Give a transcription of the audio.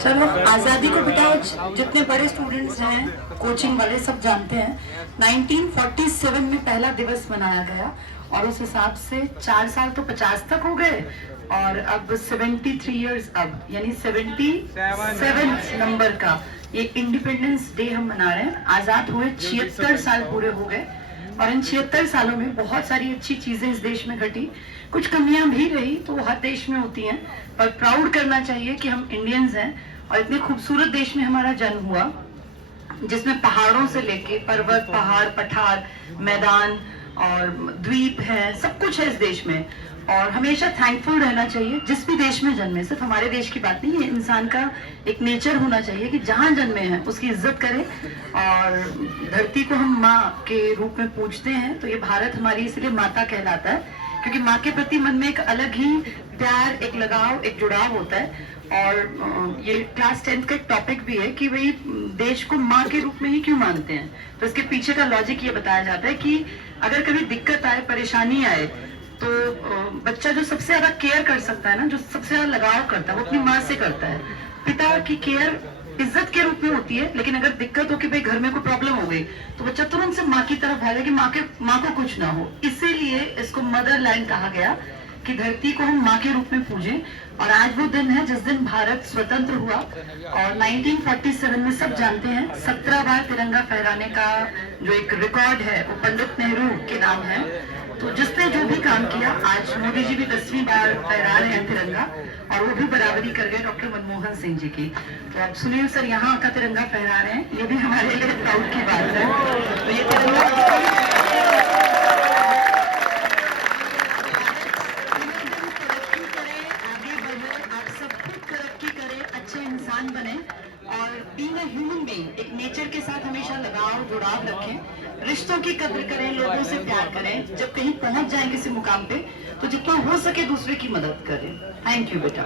चलो, आज़ादी को बेटा जितने बड़े स्टूडेंट्स हैं, कोचिंग वाले सब जानते हैं। 1947 में पहला दिवस मनाया गया और उस हिसाब से 4 साल तो 50 तक हो गए और अब 73 इयर्स, अब यानी 77 नंबर का ये इंडिपेंडेंस डे हम मना रहे हैं। आज़ाद हुए 76 साल पूरे हो गए और इन 76 सालों में बहुत सारी अच्छी चीजें इस देश में घटी, कुछ कमियां भी रही, तो वो हर देश में होती हैं, पर प्राउड करना चाहिए कि हम इंडियंस हैं और इतने खूबसूरत देश में हमारा जन्म हुआ, जिसमें पहाड़ों से लेके पर्वत, पहाड़, पठार, मैदान और द्वीप है, सब कुछ है इस देश में। और हमेशा थैंकफुल रहना चाहिए जिस भी देश में जन्मे। सिर्फ हमारे देश की बात नहीं है, इंसान का एक नेचर होना चाहिए कि जहां जन्मे हैं उसकी इज्जत करें। और धरती को हम माँ के रूप में पूजते हैं, तो ये भारत हमारी इसलिए माता कहलाता है, क्योंकि माँ के प्रति मन में एक अलग ही प्यार, एक लगाव, एक जुड़ाव होता है। और ये क्लास 10th का एक टॉपिक भी है कि भाई देश को माँ के रूप में ही क्यों मानते हैं। तो इसके पीछे का लॉजिक ये बताया जाता है कि अगर कभी दिक्कत आए, परेशानी आए, तो बच्चा जो सबसे ज्यादा केयर कर सकता है ना, जो सबसे ज्यादा लगाव करता है, वो अपनी माँ से करता है। पिता की केयर इज्जत के रूप में होती है, लेकिन अगर दिक्कत हो कि भाई घर में कोई प्रॉब्लम हो गई, तो बच्चा तुरंत से माँ की तरफ भागे कि माँ को कुछ ना हो। इसीलिए इसको मदर लैंड कहा गया कि धरती को हम माँ के रूप में पूजें। और आज वो दिन है जिस दिन भारत स्वतंत्र हुआ और 1947 में सब जानते हैं 17 बार तिरंगा फहराने का जो एक रिकॉर्ड है वो पंडित नेहरू के नाम है। तो जिसने जो भी काम किया, आज मोदी जी भी 10वीं बार फहरा रहे हैं तिरंगा, और वो भी बराबरी कर गए डॉक्टर मनमोहन सिंह जी की। तो अब सुनील सर यहाँ का तिरंगा फहरा रहे हैं, ये भी हमारे लिए प्राउड की बात है। तो ये तिरंगा बने और बीइंग अ ह्यूमन बीइंग, एक नेचर के साथ हमेशा लगाव, जुड़ाव रखें, रिश्तों की कद्र करें, लोगों से प्यार करें। जब कहीं पहुंच जाए किसी मुकाम पे, तो जितना हो सके दूसरे की मदद करें। थैंक यू बेटा।